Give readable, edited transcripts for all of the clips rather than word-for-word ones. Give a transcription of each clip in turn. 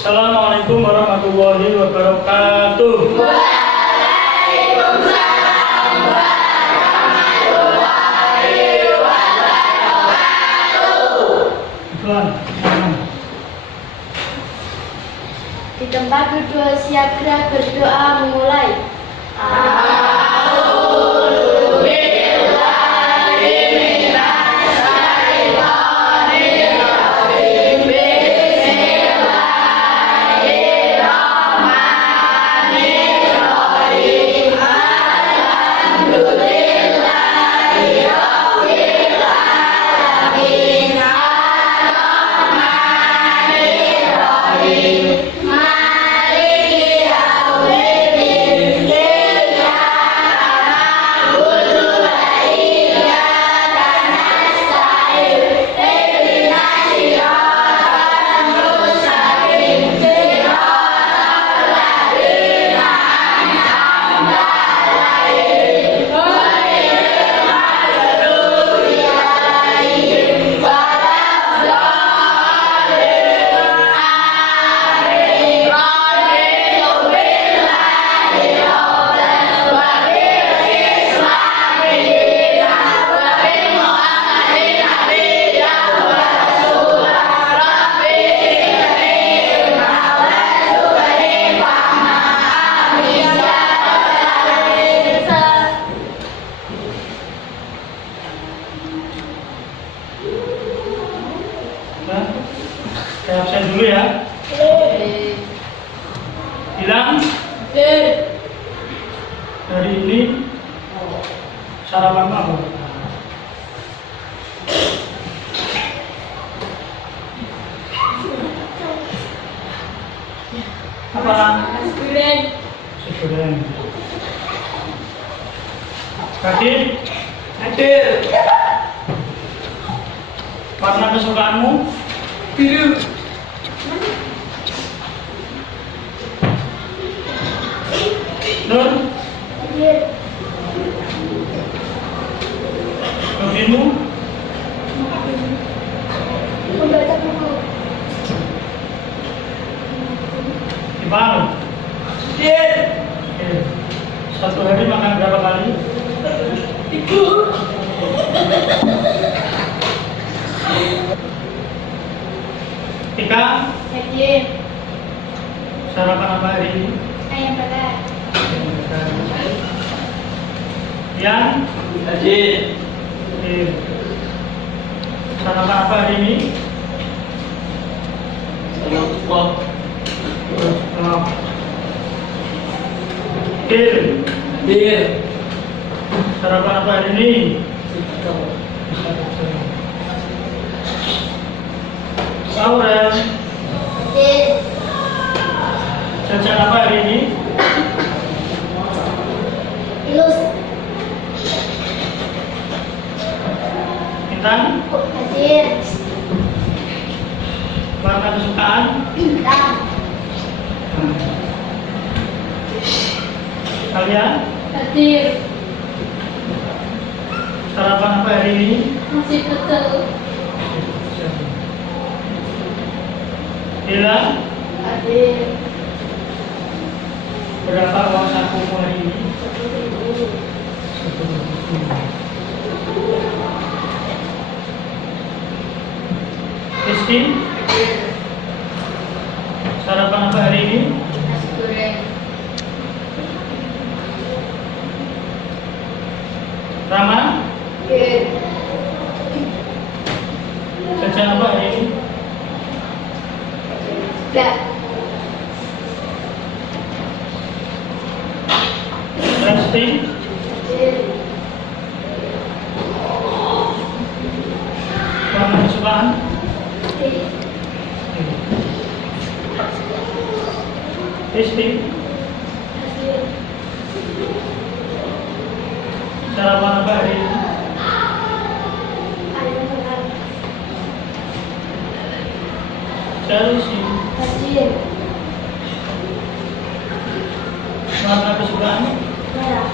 Assalamualaikum warahmatullahi wabarakatuh. Waalaikumsalam warahmatullahi wabarakatuh. Di tempat duduk siap gerak berdoa memulai. Saya absen dulu ya. Bilang hari ini sarapan apa? Apa? Nasi goreng. Tadi hadir. Warna kesukaanmu? Biru. Nur? Hobimu? Membaca buku. Gimana? Satu hari makan berapa kali? 3. Hadir. Sarapan apa hari ini? Ayam bakar. Yang? Hadir. Sarapan apa hari ini? Salam. Hadir. Sarapan apa hari ini? Aurel, Hadir. jajan apa hari ini? Ilus. Intan, Hadir. warna kesukaan? Bintang. Kalian? Hadir. Sarapan apa hari ini? Masih betul. Bila? Hadir. Berapa uang sakumu hari ini? 10.000. Rizky, sarapan apa hari ini? Nasi goreng. Rama, Hadir. jajan apa hari ini? Enggak. Resti, Hadir. warna kesukaan? Hadir. Rizky, Hadir. sarapan apa hari ini? Ayam bakar. Chelsea, Hadir. warna kesukaan? Merah.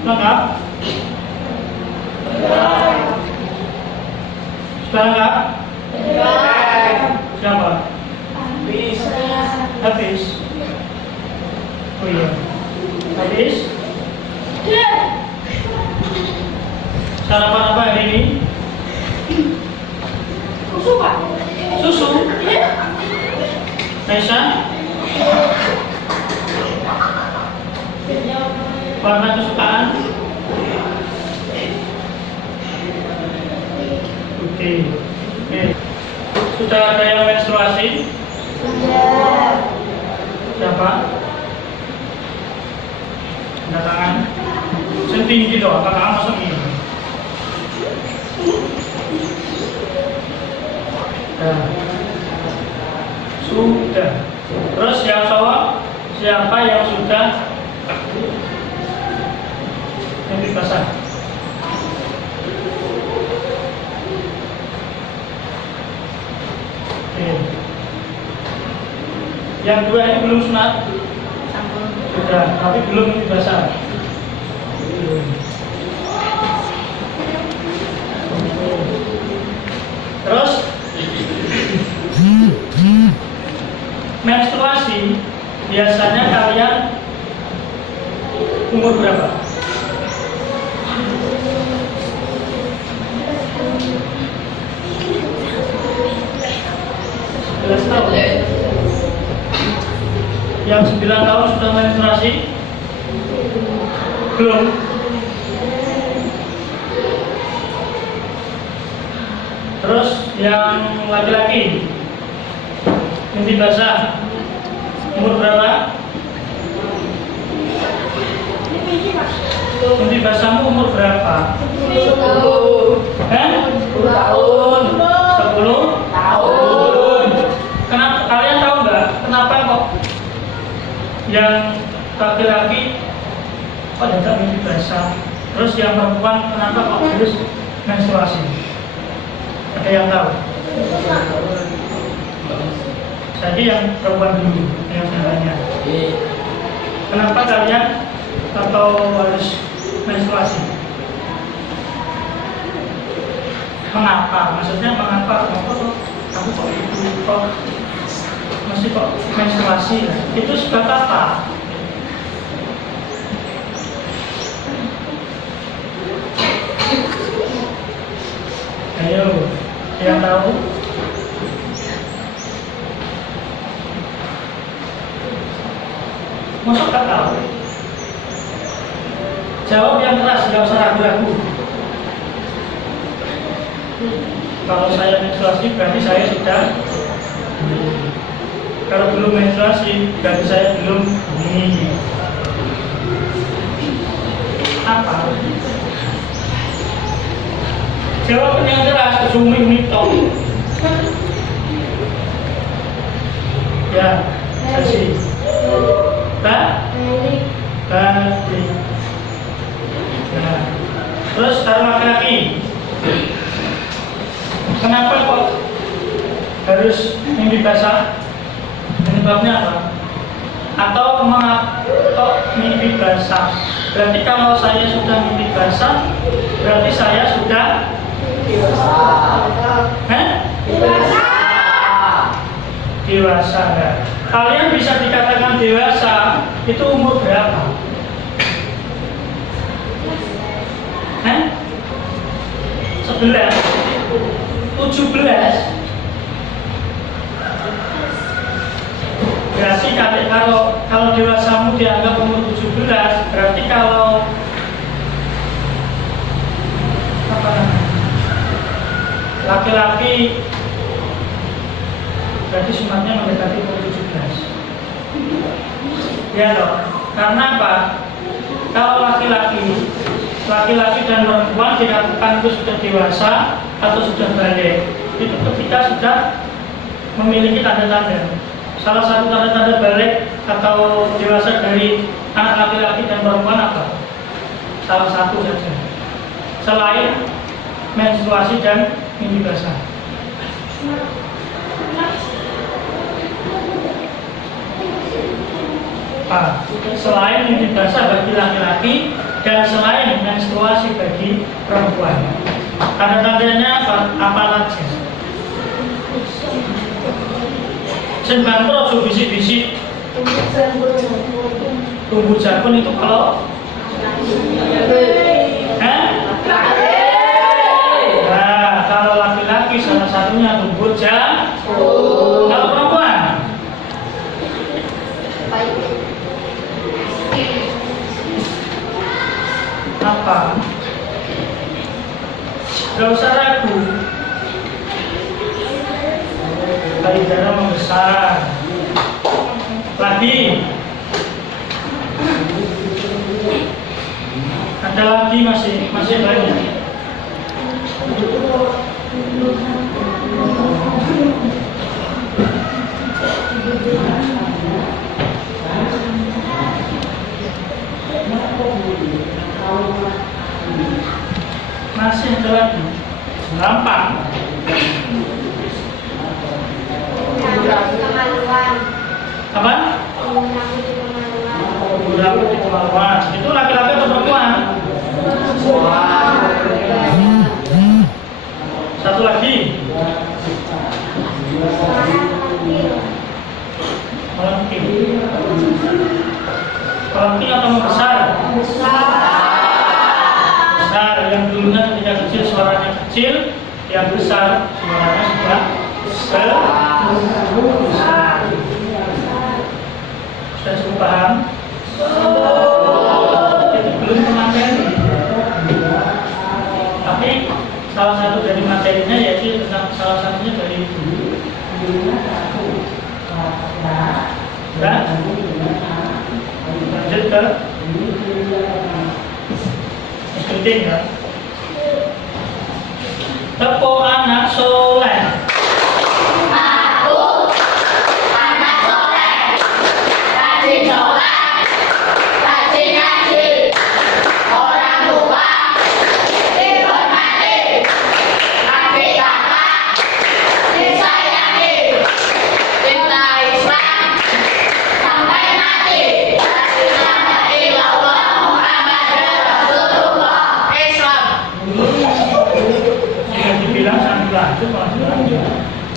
Lengkap? Sudah lengkap? Siapa? Bis. Habis. Oh iya. Habis. Sarapan apa hari ini? Susu. Aisyah. Warna kesukaan? Putih. Oke. Sudah ada yang menstruasi? Siapa? Angkat tangan. Setinggi dong, angkat tangan masuk ini. Nah. Sudah. Terus yang cowok, siapa yang sudah mimpi basah? Oke. Yang dua ini belum sunat? Sudah, tapi belum mimpi basah. Terus menstruasi biasanya kalian umur berapa? Tahun. Yang 9 tahun sudah menstruasi? Belum. Terus yang laki-laki mimpi basah umur berapa? Mimpi basahmu umur berapa? 10 tahun. 10 tahun. 10 tahun. Kenapa kalian tahu nggak? Kenapa kok yang laki-laki kok tidak mimpi basah? Terus yang perempuan kenapa kok terus menstruasi? Ada yang tahu? Jadi yang perempuan dulu yang sebenarnya. Kenapa kalian atau harus menstruasi? Mengapa? Maksudnya mengapa? Aku kok itu kok masih kok menstruasi? Itu sebab apa? Ayo, yang tahu? Masa tak tahu? Jawab yang keras, nggak usah ragu-ragu. Kalau saya menstruasi berarti saya sudah. Kalau belum menstruasi berarti saya belum ini. Apa? Jawab yang keras, sumi tong. Ya, kasih. Balik. Nah, terus kalau laki-laki, kenapa kok harus mimpi basah? Penyebabnya apa? Atau mengapa mimpi basah? Berarti kalau saya sudah mimpi basah, berarti saya sudah dewasa. Kalian bisa dikatakan dewasa itu umur berapa? 11, 17. Berarti kalau dewasamu dianggap umur 17, berarti kalau apa namanya? Laki-laki berarti sunatnya mendekati umur 17. Ya loh. Karena apa? Kalau laki-laki dan perempuan dikatakan itu sudah dewasa atau sudah balik, itu ketika sudah memiliki tanda-tanda. Salah satu tanda-tanda balik atau dewasa dari anak laki-laki dan perempuan apa? Salah satu saja. Selain menstruasi dan mimpi basah. Selain mimpi basah bagi laki-laki dan selain menstruasi bagi perempuan. Tanda-tandanya apa saja? Sen banter aja bisik-bisik. Tumbuh jargon itu kalau Nah, kalau laki-laki salah satunya tumbuh jargon. Kalau perempuan apa? Gak usah ragu. Payudara membesar. Lagi. Ada lagi masih banyak. Masih ada lagi. Gampang. Apa? Rambut di kemaluan. Itu laki-laki atau perempuan? Satu lagi. Kelengking. Kelengking atau membesar? Besar. Yang dulunya ketika kecil suaranya kecil, yang besar suaranya sudah besar. Sudah cukup paham? Itu belum ke materi. Tapi salah satu dari materinya yaitu tentang salah satunya dari itu. Dan lanjut ke penting ya. Tepuk anak soleh.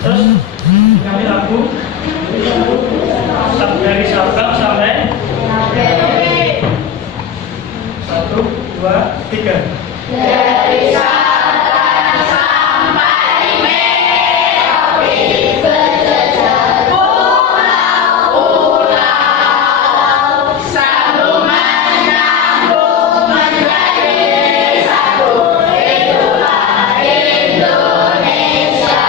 Terus ngambil lagu dari Sabang sampai 1, 2, 3. Dari Sabang sampai Merauke berjejer pulau-pulau sambung menyambung menjadi satu. Itulah Indonesia.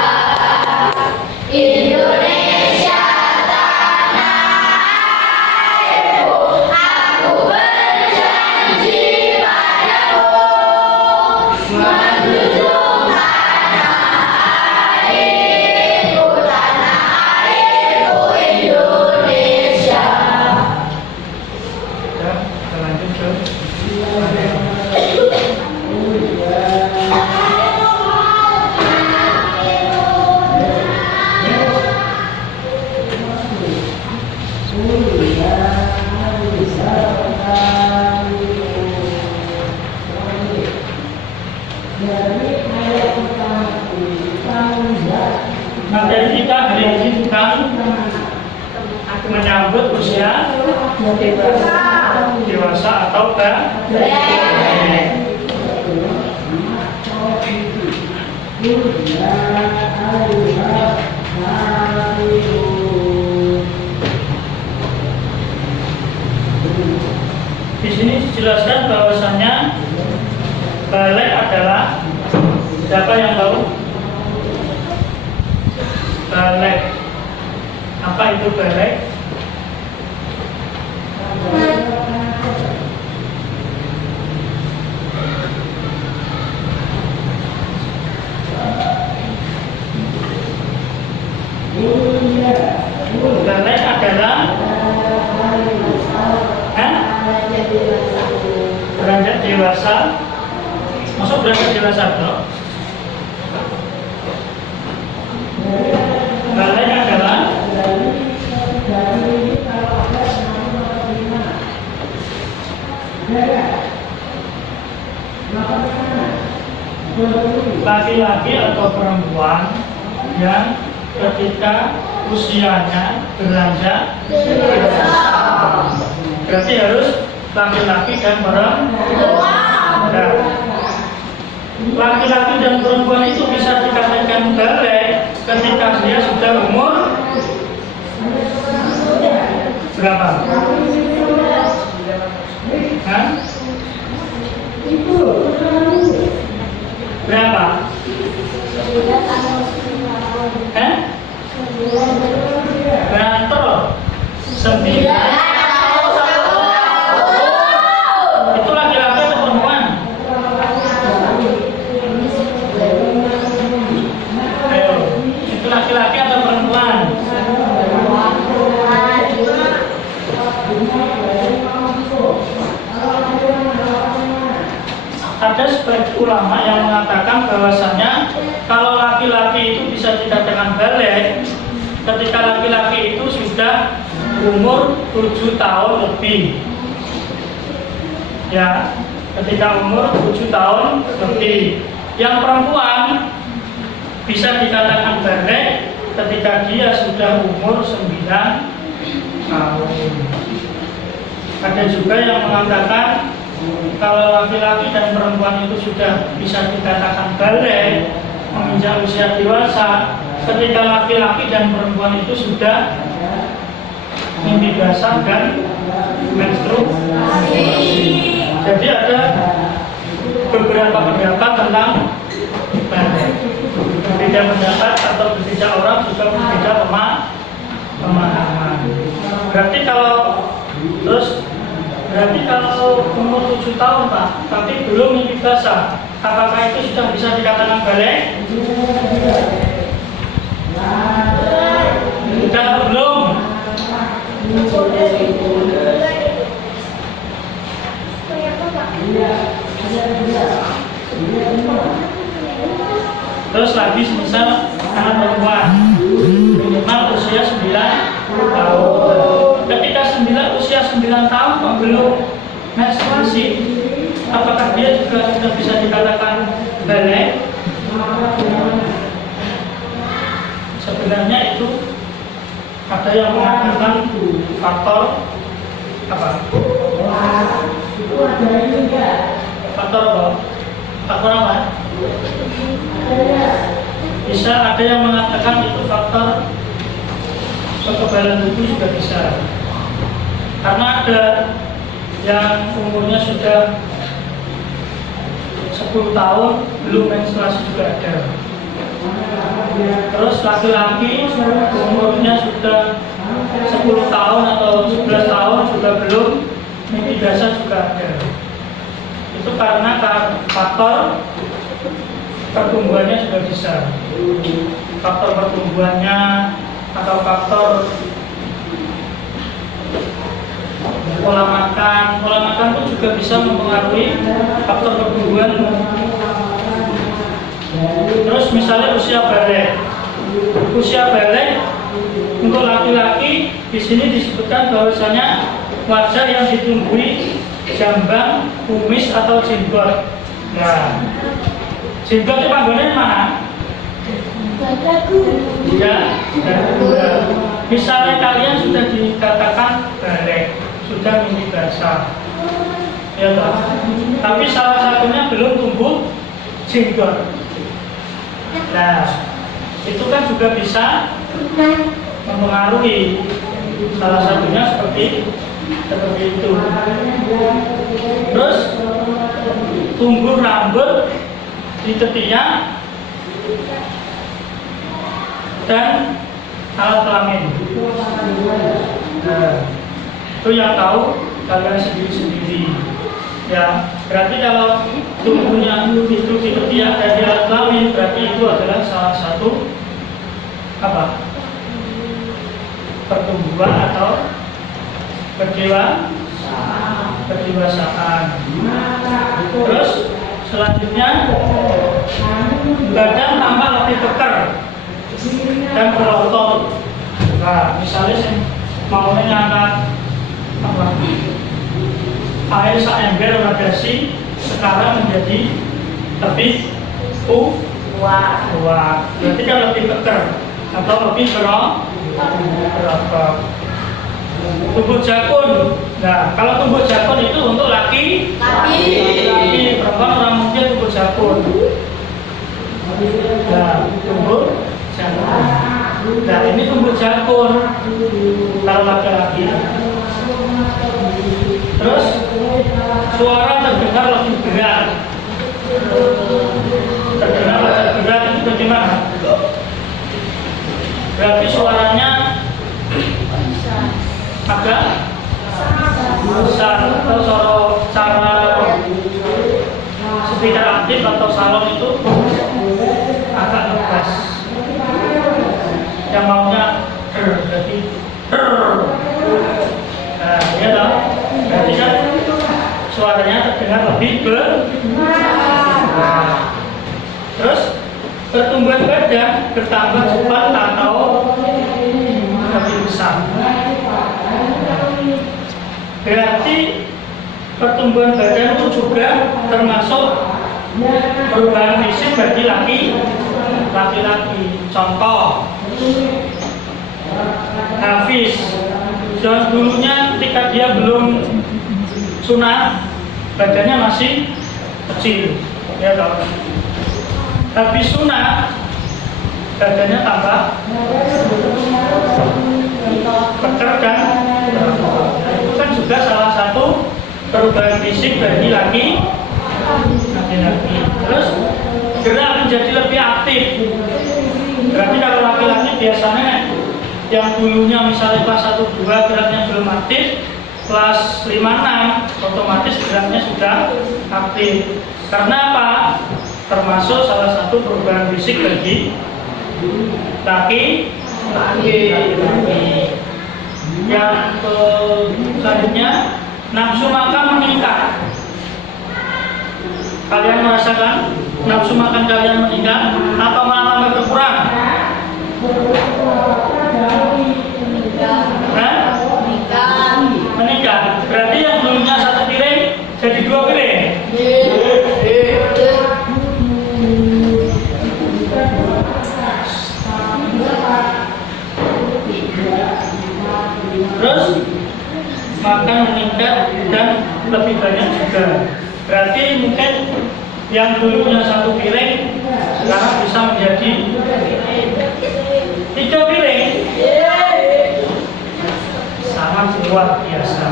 Indonesia tanah airku, aku berjanji padamu menjunjung tanah airku Indonesia. Ya, kita lanjut ke materi kita hari ini tentang menyambut usia dewasa atau di sini dijelaskan bahwasanya balik adalah, siapa yang tahu? Balik. Apa itu balik? Balik adalah beranjak dewasa. Masuk beranjak dewasa, bro? Balik adalah laki-laki atau perempuan yang ketika usianya beranjak dewasa. Berarti harus laki-laki dan perempuan. Nah, laki-laki dan perempuan itu bisa dikatakan balik ketika dia sudah umur berapa? Hah? Berapa? Berantar 9. Itu laki-laki atau perempuan? Ayo, itu laki-laki atau perempuan? Ada sebagian ulama yang mengatakan bahwasanya kalau laki-laki itu bisa dikatakan balik ketika laki-laki itu sudah umur 7 tahun lebih. Ya, ketika umur 7 tahun lebih. Yang perempuan bisa dikatakan balik ketika dia sudah umur 9 tahun. Ada juga yang mengatakan kalau laki-laki dan perempuan itu sudah bisa dikatakan balik menginjak usia dewasa ketika laki-laki dan perempuan itu sudah mimpi basah dan menstruasi. Jadi ada beberapa pendapat tentang balik. Berbeda pendapat atau berbeda orang juga berbeda pemahaman. Berarti kalau umur 7 tahun Pak, tapi belum mimpi basah, apakah itu sudah bisa dikatakan balik? Sudah atau belum? Terus lagi semisal anak perempuan minimal usia 9 tahun. Ketika usia 9 tahun kok belum menstruasi, apakah dia juga sudah bisa dikatakan balik? Sebenarnya itu ada yang mengatakan faktor apa? Faktor apa? Faktor apa? Bisa ada yang mengatakan itu faktor kekebalan tubuh juga bisa. Karena ada yang umurnya sudah 10 tahun belum menstruasi juga ada. Terus laki-laki umurnya sudah 10 tahun atau 11 tahun juga belum mimpi basah juga ada. Itu karena faktor pertumbuhannya sudah bisa. Faktor pertumbuhannya atau faktor pola makan pun juga bisa mempengaruhi faktor pertumbuhan. Terus misalnya usia balik untuk laki-laki di sini disebutkan bahwasanya wajah yang ditumbuhi jambang, kumis atau jenggot. Nah, jenggot itu panggonnya mana? Ya, misalnya kalian sudah dikatakan balik, sudah mimpi basah, ya toh? Tapi salah satunya belum tumbuh jenggot. Nah, itu kan juga bisa mempengaruhi. Salah satunya seperti itu. Terus tumbuh rambut di tepinya dan alat kelamin. Nah, itu yang tahu kalian sendiri-sendiri. Ya, berarti kalau tumbuhnya itu di ketiak dan di alat kelamin, berarti itu adalah salah satu apa? Pertumbuhan atau kedewasaan. Terus selanjutnya badan tampak lebih kekar dan berotot. Nah, misalnya mau nyangka apa? Air saember radiasi sekarang menjadi lebih kuat. Berarti kan lebih kekar atau lebih berapa? Tubuh jakun. Nah, kalau tubuh jakun itu untuk laki. Perempuan orang mungkin tubuh jakun. Nah, tubuh jakun. Nah, ini tubuh jakun kalau laki-laki. Terus suara terdengar lebih berat. Terdengar lebih berat itu bagaimana? Berarti suaranya agak besar atau cara speaker aktif atau salon itu agak ngegas. Yang maunya jadi nah, ya toh. Berarti kan suaranya terdengar lebih besar. Terus pertumbuhan badan bertambah cepat atau lebih besar. Berarti pertumbuhan badan itu juga termasuk perubahan fisik bagi laki-laki. Contoh, Hafiz, dulunya ketika dia belum sunat, badannya masih kecil, ya toh. Habis sunat, badannya tambah keker dan itu kan juga salah satu perubahan fisik bagi laki-laki. Terus gerak menjadi lebih aktif. Berarti kalau laki-laki biasanya yang dulunya misalnya kelas 1, 2 geraknya belum aktif, kelas 5, 6 otomatis geraknya sudah aktif. Karena apa? Termasuk salah satu perubahan fisik bagi laki-laki. Yang selanjutnya, nafsu makan meningkat. Kalian merasakan nafsu makan kalian meningkat atau malah tambah berkurang? Meningkat. Berarti yang dulunya 1 piring jadi 2 piring. Terus makan meningkat dan lebih banyak juga. Berarti mungkin yang dulunya 1 piring sekarang bisa menjadi 3 piring. Sangat luar biasa.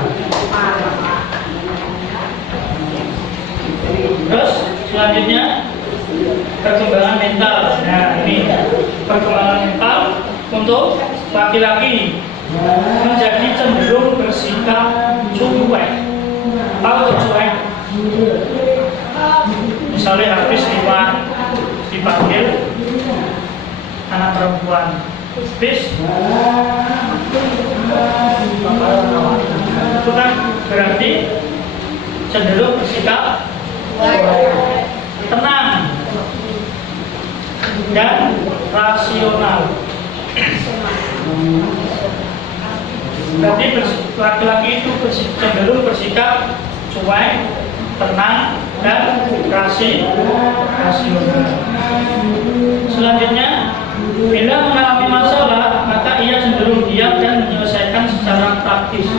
Terus selanjutnya perkembangan mental. Nah, ini perkembangan mental untuk laki-laki menjadi cenderung bersikap cuek. Tahu tuh cuek? Misalnya habis dipanggil anak perempuan, habis itu kan berarti cenderung bersikap tenang dan rasional. Berarti laki-laki itu cenderung bersikap cuek, tenang, dan rasional. Selanjutnya, bila mengalami masalah, maka ia cenderung diam dan menyelesaikan secara praktis.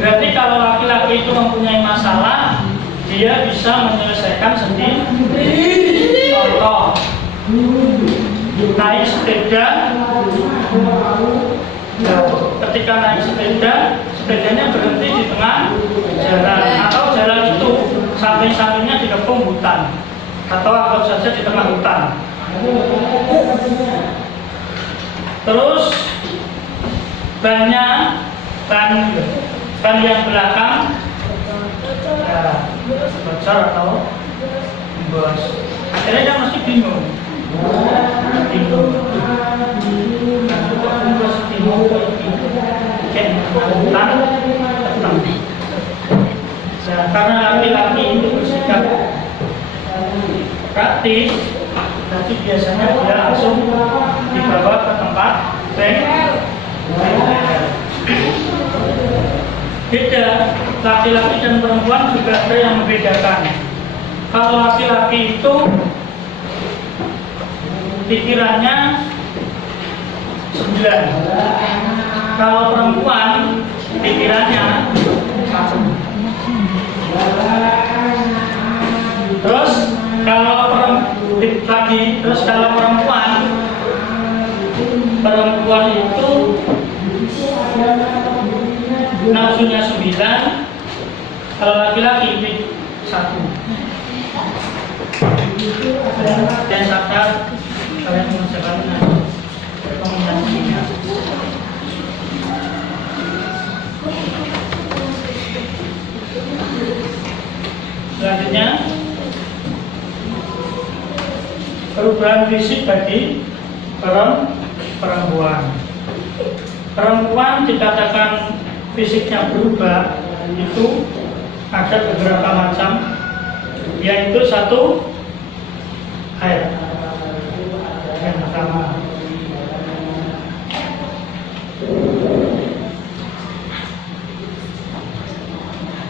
Berarti kalau laki-laki itu mempunyai masalah, dia bisa menyelesaikan sendiri. Contoh, naik sepeda. Ketika naik sepeda, sepedanya berhenti di tengah jalan, atau jalan itu samping-sampingnya dikepung hutan, atau anggap saja di tengah hutan. Terus ban yang belakang bocor atau bos, akhirnya dia masih bingung. Karena laki-laki itu bersikap praktis, nanti biasanya dia langsung dibawa ke tempat bengkel. Beda, laki-laki dan perempuan juga ada yang membedakan. Kalau laki-laki itu pikirannya 9. Kalau perempuan pikirannya 1. Terus kalau perempuan itu nafsunya 9, kalau laki-laki 1. Dan kata kalian mengucapkan rekomendasinya. Selanjutnya, perubahan fisik bagi perempuan. Perempuan dikatakan fisiknya berubah itu ada beberapa macam, yaitu 1, haid. Yang pertama,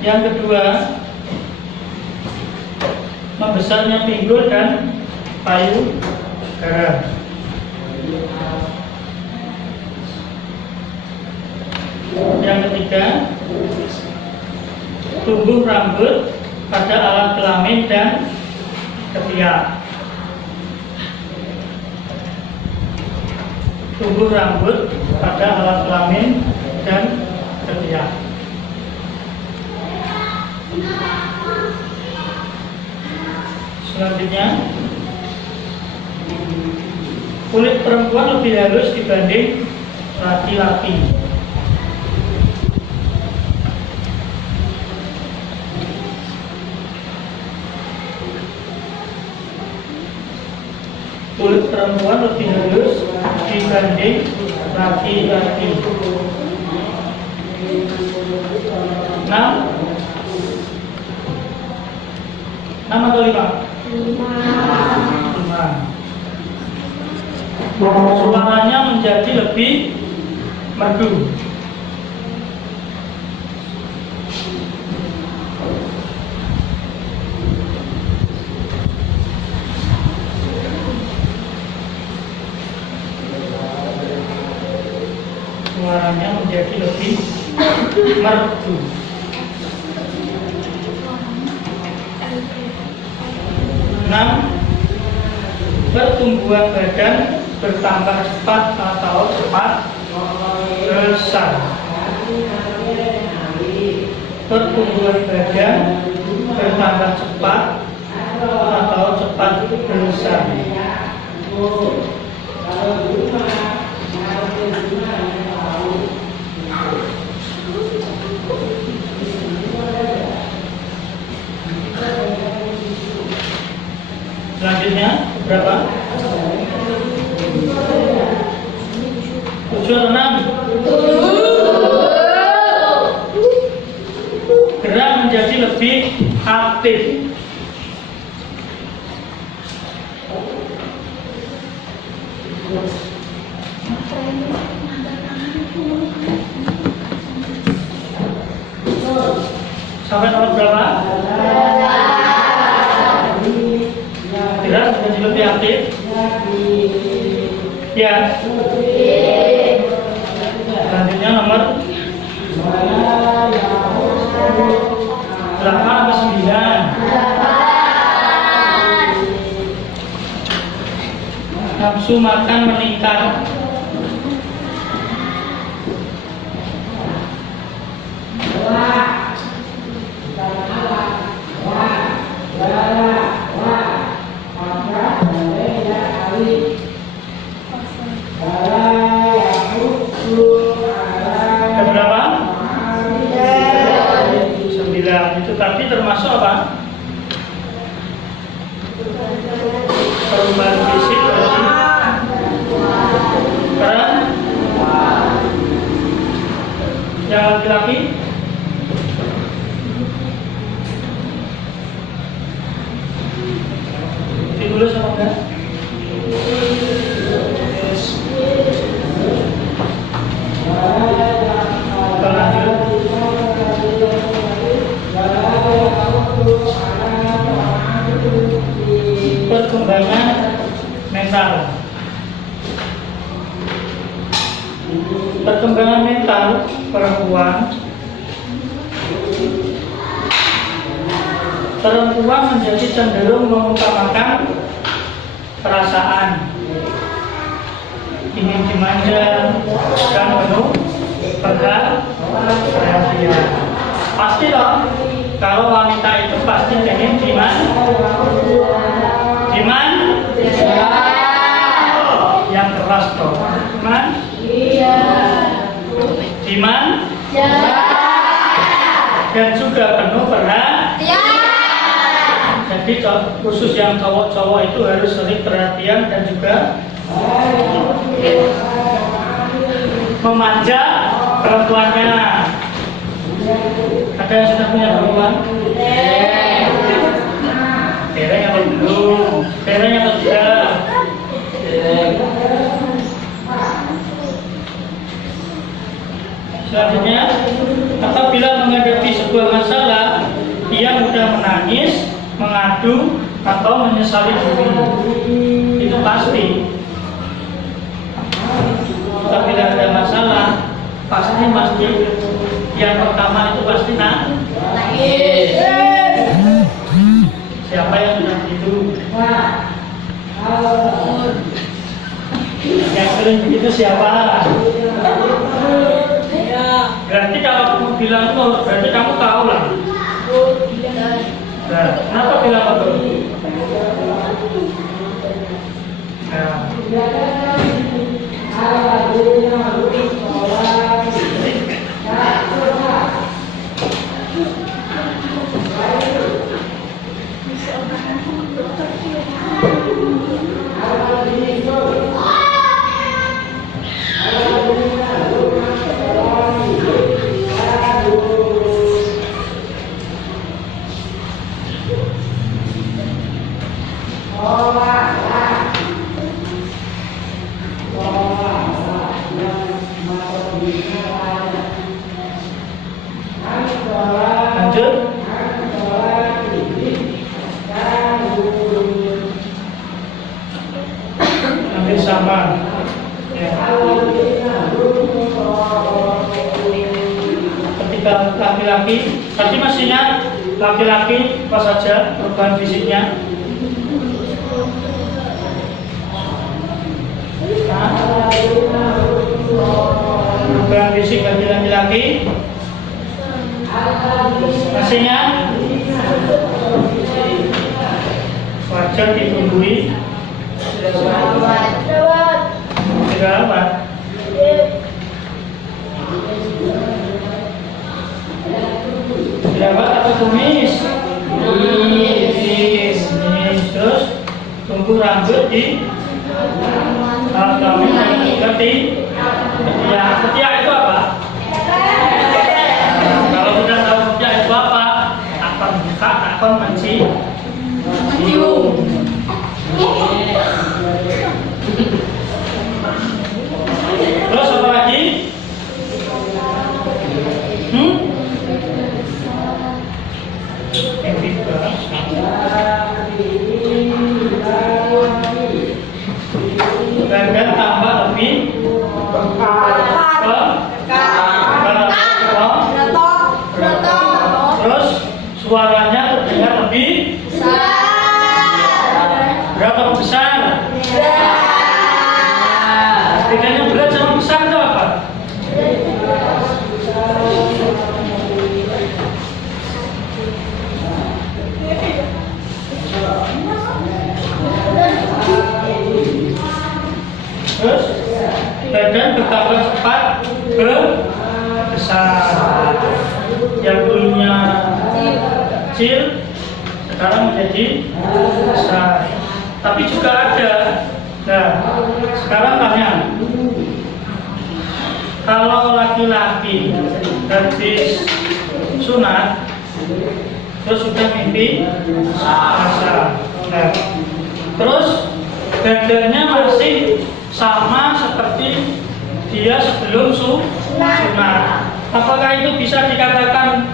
yang kedua, membesarnya pinggul dan payudara. Yang ketiga, tumbuh rambut pada alat kelamin dan ketiak. Tumbuh rambut pada alat kelamin dan ketiak. Selanjutnya, kulit perempuan lebih halus dibanding laki-laki. Kulit perempuan lebih halus dibanding laki-laki. 6 atau 5? 5. Suaranya menjadi lebih merdu. Suaranya menjadi lebih merdu. 6. Pertumbuhan badan bertambah cepat atau cepat besar. Pertumbuhan badan bertambah cepat atau cepat besar. Selanjutnya berapa? 7 atau 6? Gerak menjadi lebih aktif. Sampai nomor berapa? Gerak menjadi lebih aktif. Ya. Selanjutnya nomor 8 atau 9? Nafsu makan meningkat. Berapa? 9. Itu tapi termasuk apa? Perubahan fisik bagi yang laki-laki. Stimulus apa enggak? Lanjut. Perkembangan mental. Perkembangan mental perempuan menjadi cenderung mengutamakan perasaan, ingin dimanja dan penuh perhatian. Pasti loh, kalau wanita itu pasti ingin yang keras toh, dan juga penuh perhatian. Jadi khusus yang cowok-cowok itu harus sering perhatian dan juga memanja perempuannya. Ada yang sudah punya perempuan? Tereng atau belum? Tereng atau tidak? Selanjutnya, apabila menghadapi sebuah masalah, ia mudah menangis, mengadu, atau menyesali diri. Itu pasti. Apabila ada masalah, pasti yang pertama itu pasti nangis. Siapa yang sudah begitu? Yang sering begitu siapa? Berarti kalau kamu bilang betul, berarti kamu tahu lah. Nah, kenapa bilang betul? Lanjut. Hampir sama. Ya. Ketika laki-laki, tadi masih ingat laki-laki apa saja perubahan fisiknya? Perubahan fisik bagi laki-laki pastinya wajah ditumbuhi jerawat. Jerawat atau kumis? Terus tumbuh rambut di kami ketiak itu apa? Kalau sudah tahu ketiak itu apa, akan buka, akan mencium. Terus apa lagi? Badan tambah lebih terus suaranya terdengar lebih berapa besar? Bedanya berat sama besar itu apa? Terus badan bertambah cepat besar. Yang dulunya kecil sekarang menjadi besar. Tapi juga ada. Nah, sekarang tanya, kalau laki-laki habis sunat terus sudah mimpi basah. Nah, terus badannya masih sama seperti dia sebelum sunat. Apakah itu bisa dikatakan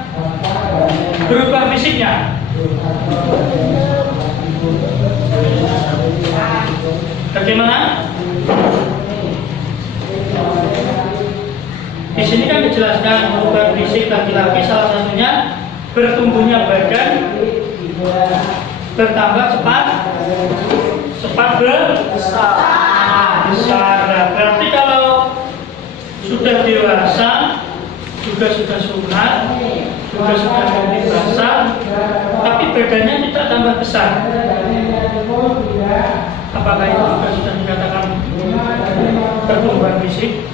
berubah fisiknya? Bagaimana? kan dijelaskan perubahan fisik laki-laki salah satunya bertumbuhnya badan bertambah cepat besar. Nah, berarti kalau sudah dewasa juga sudah sunat, juga sudah ganti basah, tapi badannya tidak tambah besar. Apakah itu juga sudah dikatakan pertumbuhan fisik?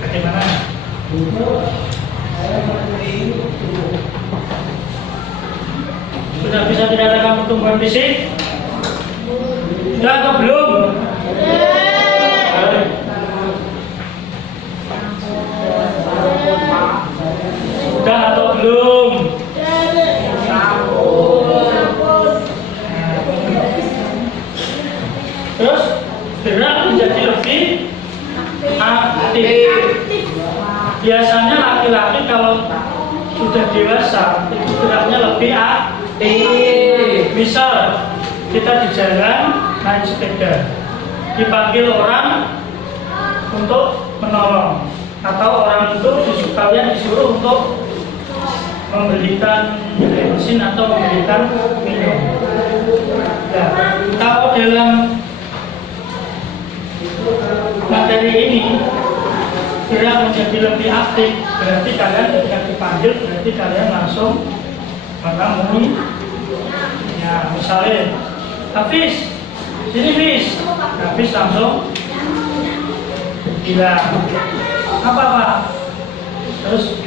Bagaimana? Sudah bisa dikatakan pertumbuhan fisik? Sudah atau belum? Sudah atau belum? Terus gerak menjadi lebih aktif. Biasanya laki-laki kalau sudah dewasa itu geraknya lebih aktif. Misal kita di jalan naik sepeda, dipanggil orang untuk menolong, atau orang itu kalian disuruh untuk memberikan bensin atau memberikan minum. Nah, kalau dalam materi ini gerak menjadi lebih aktif, berarti kalian ketika dipanggil berarti kalian langsung menemui. Ya, misalnya Hafiz, sini Hafiz. Hafiz langsung bilang apa Pak? Terus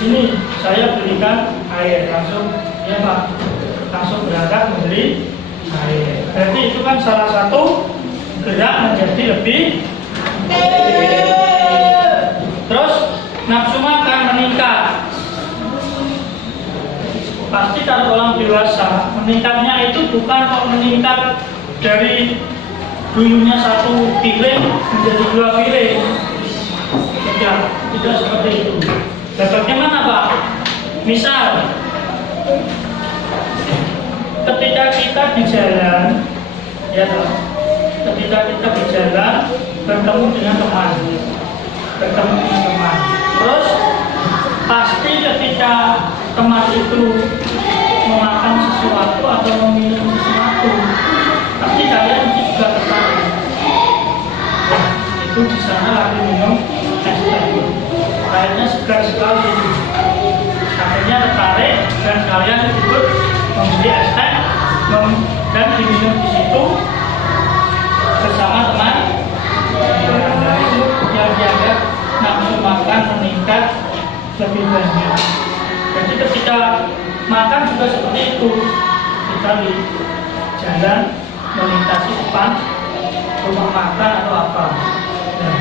sini saya berikan air, langsung ya Pak, langsung berangkat membeli air. Berarti itu kan salah satu gerak menjadi lebih aktif. Terus nafsu makan meningkat. Pasti kalau orang dewasa meningkatnya itu bukan kok meningkat dari dulunya 1 piring menjadi 2 piring. Tidak seperti itu. Dan bagaimana Pak? Misal ketika kita di jalan, ya toh, ketika kita di jalan bertemu dengan teman, terus pasti ketika teman itu memakan sesuatu atau meminum sesuatu, pasti kalian juga tertarik. Nah, itu di sana lagi minum es teh, kayaknya segar sekali. Akhirnya tertarik dan kalian ikut membeli es teh dan diminum di situ bersama teman. Nah, itu yang dianggap nafsu makan meningkat lebih banyak. Jadi ketika makan juga seperti itu, kita di jalan melintasi depan rumah makan atau apa. Nah,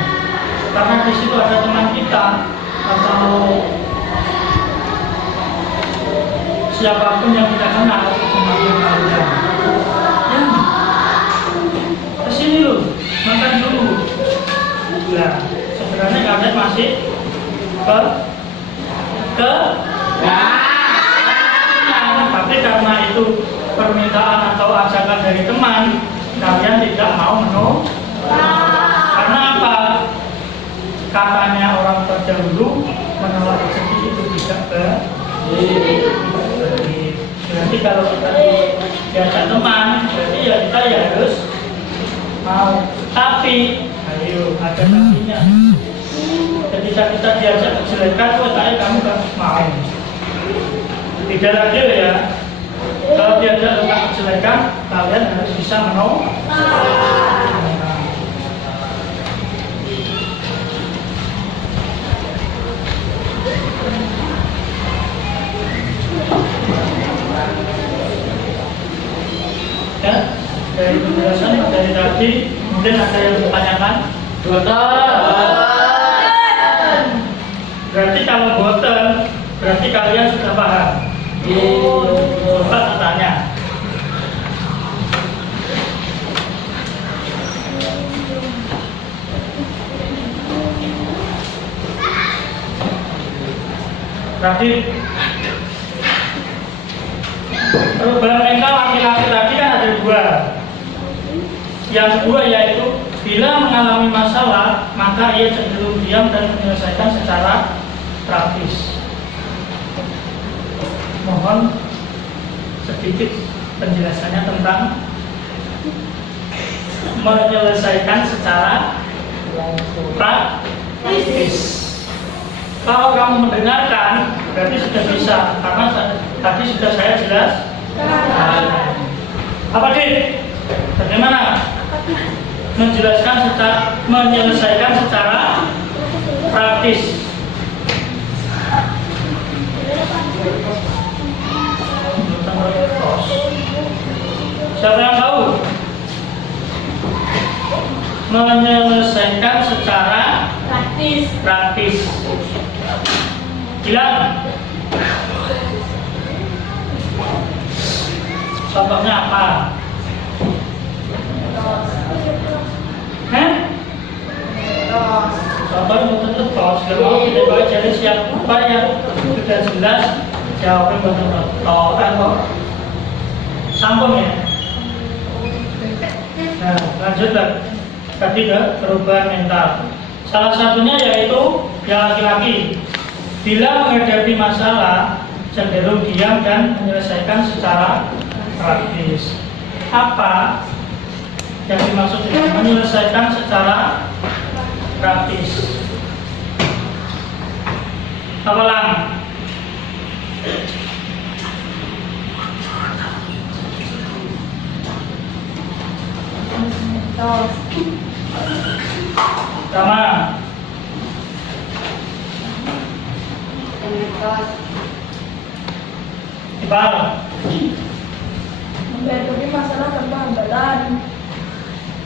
karena di situ ada teman kita atau siapapun yang kita kenal memanggil kalian, ya kesini loh, makan dulu. Nah, sebenarnya kalian masih tapi karena itu permintaan atau ajakan dari teman, kalian tidak mau menolak. Karena apa? Katanya orang terdahulu menolak rezeki itu tidak baik. Berarti kalau kita diajak teman, berarti ya kita ya harus mau. Tapi, ayo ada tapinya. Ketika kita diajak kejelekan, kamu gak mau. Tidak lagi ya. Kalau diajak tentang kejelekan, kalian harus bisa menolak. Ya, dari penjelasan dari tadi, mungkin ada yang bertanyakan. Berarti kalau boten, berarti kalian sudah paham. Coba tanya. Tadi perubahan mental laki-laki tadi kan ada 2. Yang kedua yaitu Bila mengalami masalah, maka ia cenderung diam dan menyelesaikan secara praktis. Mohon sedikit penjelasannya tentang menyelesaikan secara praktis. Kalau kamu mendengarkan, berarti sudah bisa, karena tadi sudah saya jelaskan. Apa Dit? Bagaimana menyelesaikan secara praktis? Siapa yang tahu? Menyelesaikan secara praktis. Bilang. Contohnya apa? Contohnya betul tos. Kalau tidak boleh jadi siapa yang sudah jelas jawabnya betul. Atau sambung ya. Nah, lanjutlah. Tadi ke perubahan mental. Salah satunya yaitu yang laki-laki. Bila menghadapi masalah, cenderung diam dan menyelesaikan secara praktis. Apa yang dimaksud dengan menyelesaikan secara praktis? Apa lang? Sama. Iqbal. Menghadapi masalah tanpa hambatan.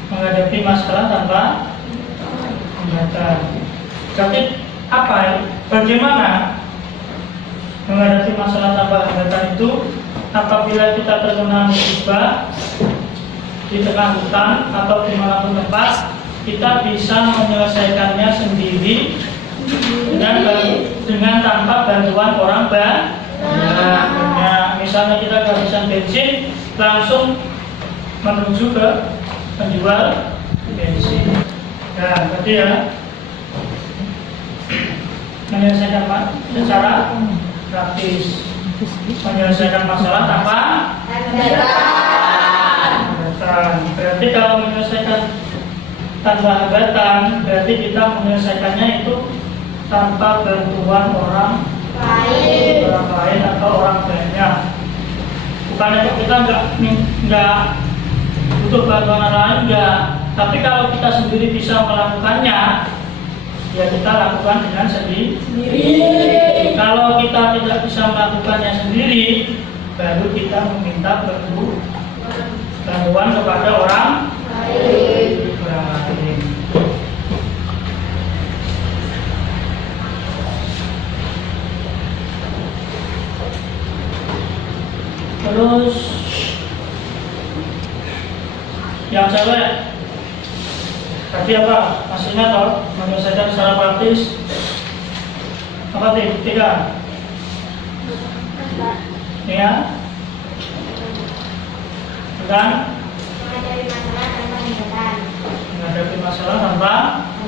Menghadapi masalah tanpa hambatan. Jadi apa ya? Bagaimana menghadapi masalah tanpa hambatan itu? Apabila kita terkena musibah di tengah hutan atau dimanapun tempat, kita bisa menyelesaikannya sendiri dengan tanpa bantuan orang banyak. Misalnya kita kehabisan bensin, langsung menuju ke penjual bensin. Nah, berarti ya menyelesaikan secara praktis, menyelesaikan masalah tanpa hambatan. Berarti kalau menyelesaikan tanpa hambatan, berarti kita menyelesaikannya itu tanpa bantuan orang lain atau orang banyak. Bukan itu kita nggak butuh bantuan orang lain, enggak. Tapi kalau kita sendiri bisa melakukannya, ya kita lakukan dengan sendiri. Kalau kita tidak bisa melakukannya sendiri, baru kita meminta bantuan kepada orang lain. Terus yang cewek tadi apa? Hasilnya toh menyelesaikan secara praktis apa tiga? Ya, dan menghadapi masalah tanpa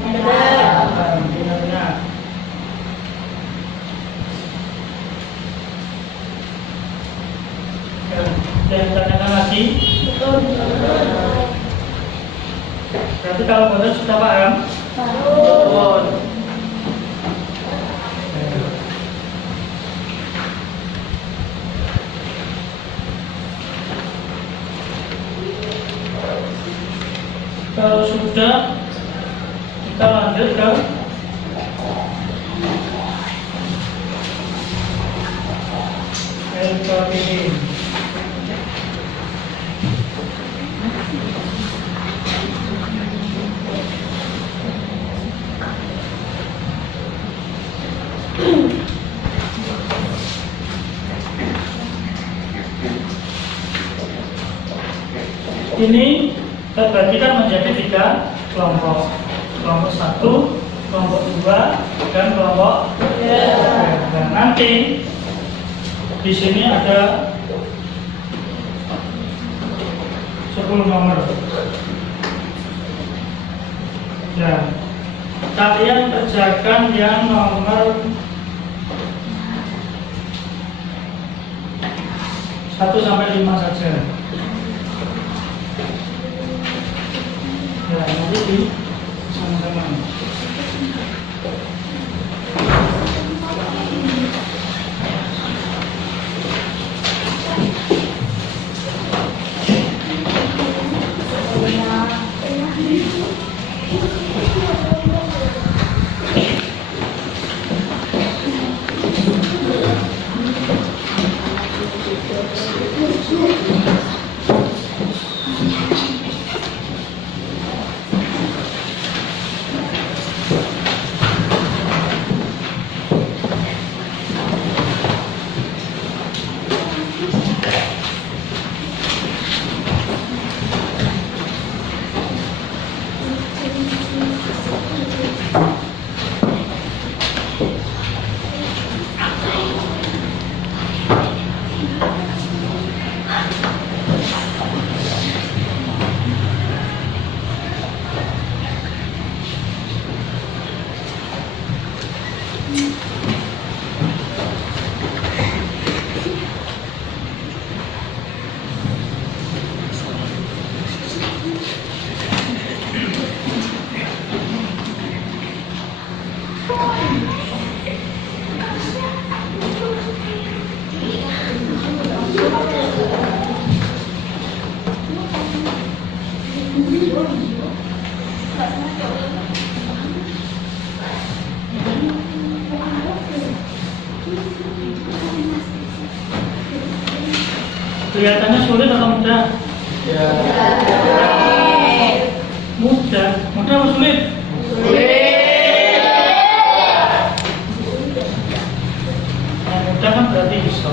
hambatan. Benar-benar. Dan tanyakan lagi. Berarti kalau betul sudah paham? Betul. Kalau sudah, kita lanjut ke LKPD. Ini terbagikan menjadi 3 kelompok. Kelompok 1, kelompok 2, dan kelompok 3. Dan nanti di sini ada 10 nomor. Nah, kalian kerjakan yang nomor 1 sampai 5 saja. Ya, nanti di sama-sama. Kelihatannya sulit atau mudah? Ya. Mudah. Mudah atau sulit? Yang mudah kan berarti bisa.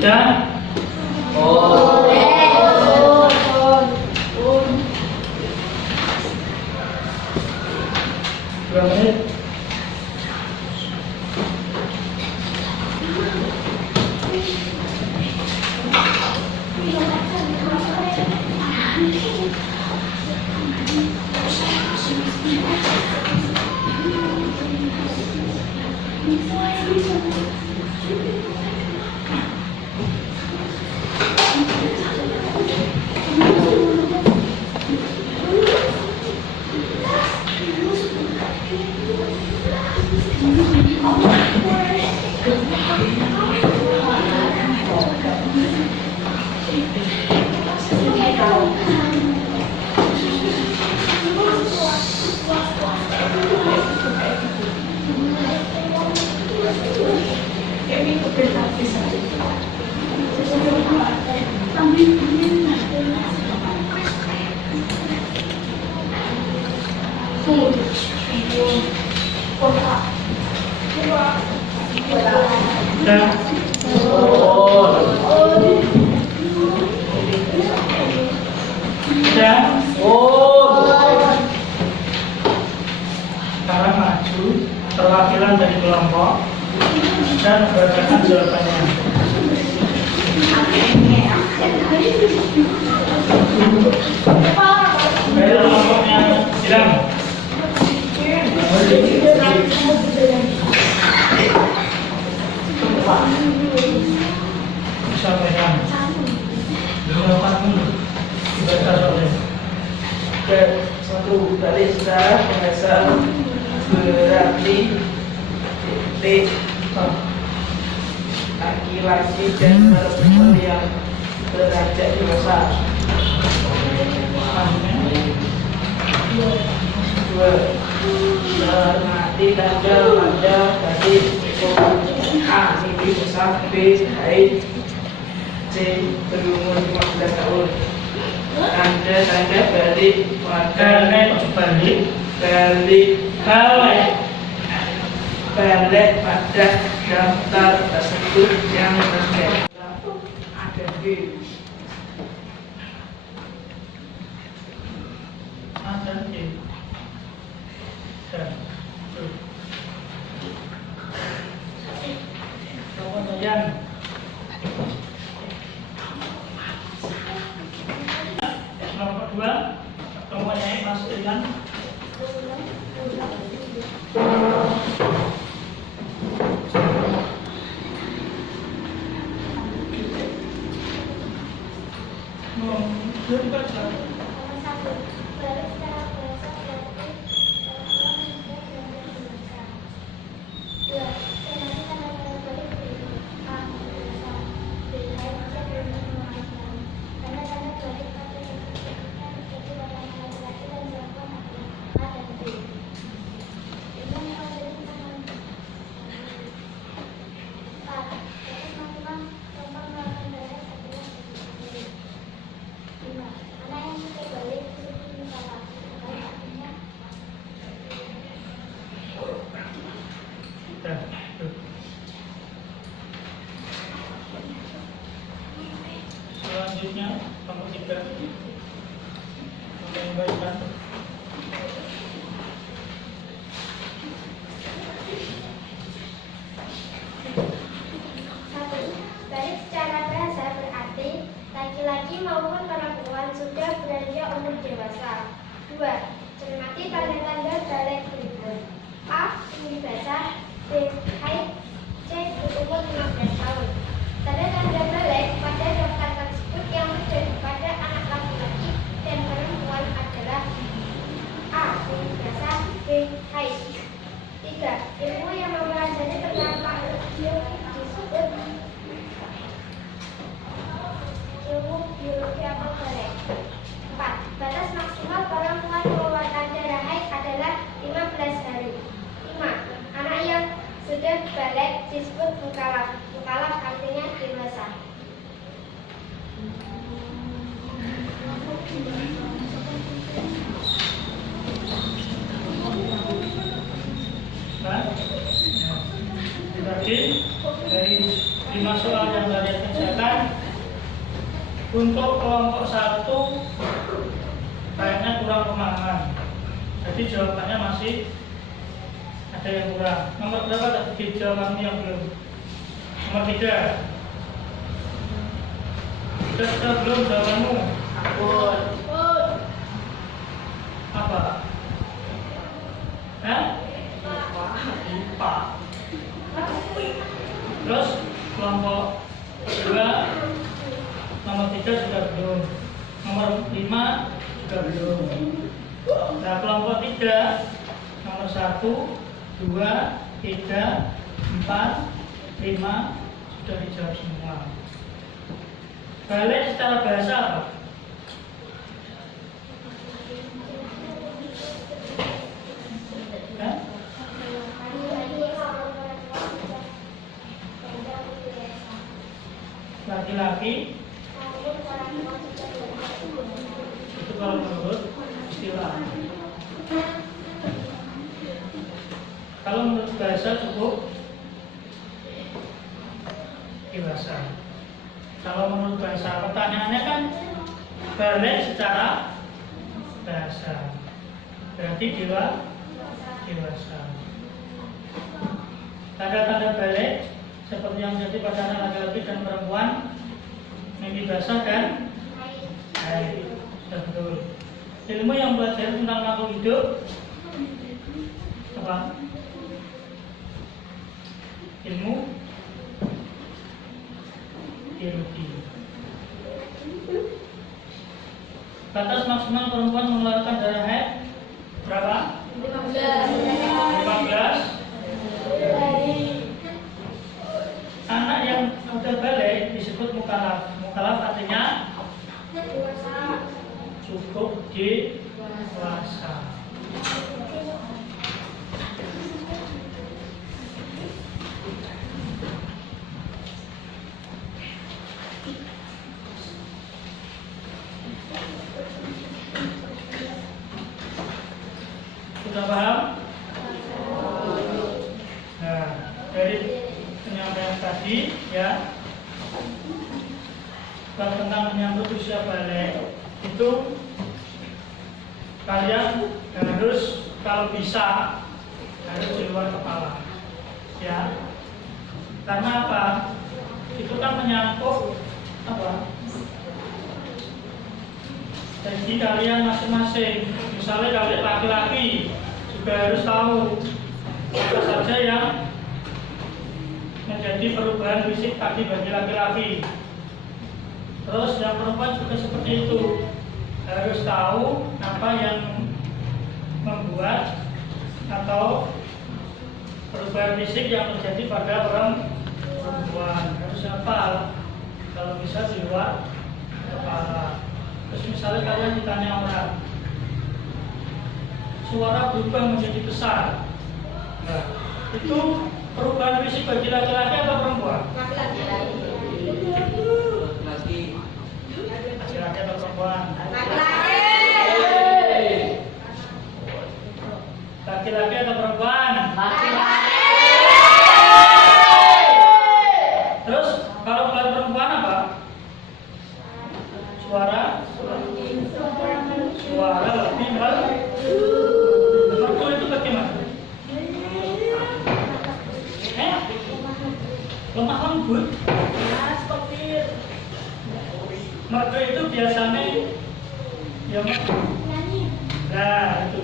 Dan berapa menit? Dan dan sekarang maju perwakilan dari kelompok dan membacakan jawabannya. Dari kelompoknya bilang. Sampaikan. Jawabanmu dibaca oleh. Suatu barista bahasa berarti titik laki-laki dan perempuan yang derajat dewasa. Dua, cermati tanda pada dari A mimpi besar, B haid, C berumur 15 tahun. Tanda balik pada balik pada daftar tersebut yang tertera ada B. Ada D. Dan kemudian nomor 2 kemudian masuk dengan selanjutnya nomor 3 mengembalikan Baik secara bahasa berarti laki-laki maupun perempuan sudah beranjak umur dewasa. 2. Cermati tanda-tanda balik berikut. A. Mimpi basah, B. haid, C. berumur 15 tahun. Tanda-tanda balik pada daftar tersebut yang terjadi pada anak laki-laki dan perempuan adalah A. Mimpi basah, B. haid. 3. Ilmu yang mempelajari tentang disebut ilmu biologi atau balik. 4. Batas maksimal perempuan pengeluaran darah haid adalah 15 hari. 5. Anak yang sudah balik disebut mukallaf. Mukallaf artinya dewasa. Berarti dari 5 soal yang kalian kerjakan untuk kelompok 1 kayaknya kurang pemahaman. Jadi jawabannya masih ada yang kurang. Nomor berapa tadi jawabannya yang belum? Nomor 3. Sudah belum jawabanmu? Apa? IPA. Terus kelompok 2 nomor 3 sudah belum, nomor 5 juga belum. Nah kelompok 3 nomor 1, 2, 3, 4, 5 sudah dijawab semua. Balik secara bahasa apa? Laki-laki itu kalau menurut istilah bahasa cukup dewasa. Kalau menurut bahasa, pertanyaannya kan balik secara bahasa, berarti dewasa. Tanda-tanda balik seperti yang terjadi pada anak laki-laki dan perempuan, mimpi basah dan haid. Betul. Ilmu yang belajar tentang makhluk hidup apa? Ilmu biologi. Batas maksimal perempuan mengeluarkan darah haid berapa? 15. Anak yang sudah balik disebut mukalaf. Mukalaf artinya cukup dewasa. Sudah paham? Nah, dari penyampaian tadi ya, tentang menyambut usia balik itu kalian harus, kalau bisa harus di luar kepala ya, karena apa? Itu kan menyangkut apa? Jadi kalian masing-masing, misalnya kalian laki-laki juga harus tahu apa saja yang menjadi perubahan fisik tadi bagi laki-laki. Terus yang perempuan juga seperti itu, harus tahu apa yang membuat atau perubahan fisik yang terjadi pada perempuan. Harus hafal, kalau bisa di luar kepala. Terus misalnya kalian ditanya orang, suara berubah menjadi besar, nah, itu perubahan fisik bagi laki-laki atau perempuan? Laki-laki atau perempuan? Laki-laki atau perempuan? Terus kalau bukan perempuan apa? Suara lebih merdu itu bagaimana? Lemah lembut. Merdu itu biasanya ya merdu. Nah itu.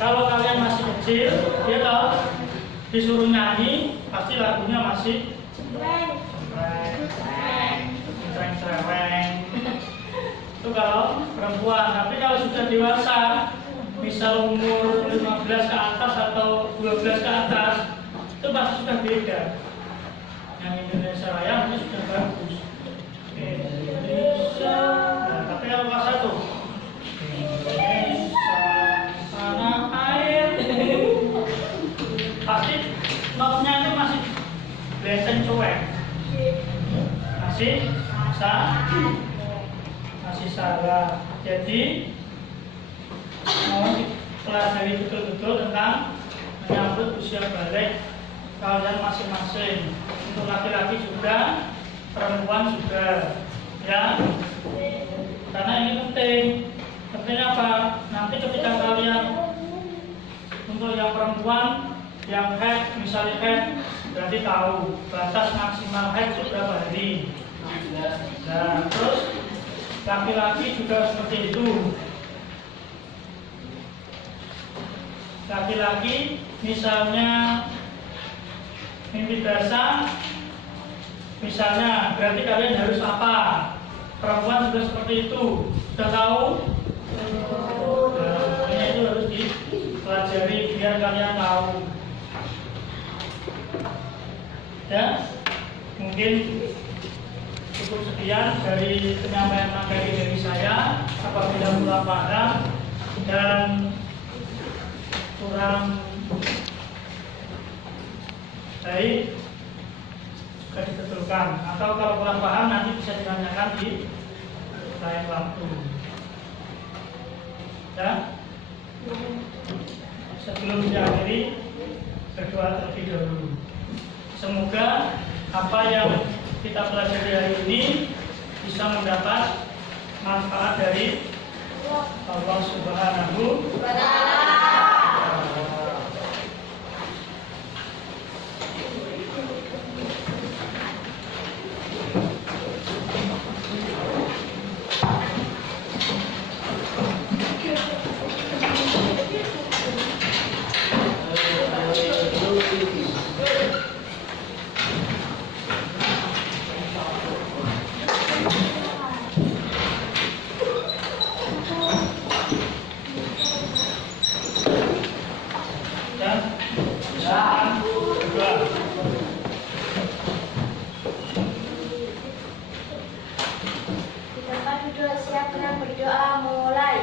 Kalau kalian masih kecil, dia tahu disuruh nyanyi, pasti lagunya masih cereweng. Itu kalau perempuan. Tapi kalau sudah dewasa, misal umur 15 ke atas atau 12 ke atas, itu pasti sudah beda. Yang Indonesia Raya itu sudah bagus. Indonesia. Nah, tapi kalau kelas 1, Indonesia tanah air, pasti notnya itu masih leseng cuek, masih salah. Jadi mau dipelajari betul-betul tentang menyambut usia balik kalian masing-masing. Untuk laki-laki juga, perempuan juga, ya. Karena ini penting. Pentingnya apa? Nanti ketika kalian, untuk yang perempuan, yang haid, misalnya haid, berarti tahu batas maksimal haid itu berapa hari. Nah, terus laki-laki juga seperti itu. Laki-laki misalnya mimpi basah, misalnya berarti kalian harus apa? Perempuan juga seperti itu. Sudah tahu? Nah, ini itu harus dipelajari biar kalian tahu. Ya, mungkin cukup sekian dari penyampaian materi dari saya. Apabila kurang paham dan kurang baik, juga dibetulkan. Atau kalau kurang paham nanti bisa ditanyakan di lain waktu. Ya, sebelum diakhiri, berdoa terlebih dahulu. Semoga apa yang kita pelajari hari ini bisa mendapat manfaat dari Allah Subhanahu wa Ta'ala. Di tempat duduk siap dengan berdoa mulai.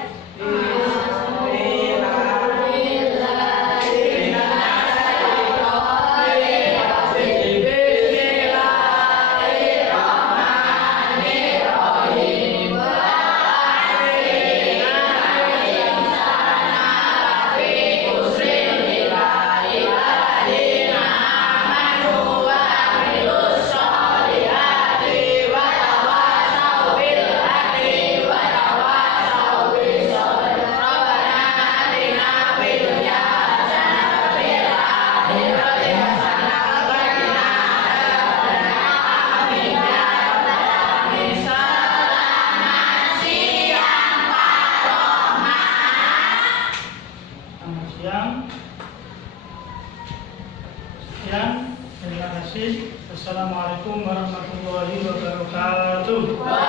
Sekian, terima kasih. Wassalamualaikum warahmatullahi wabarakatuh.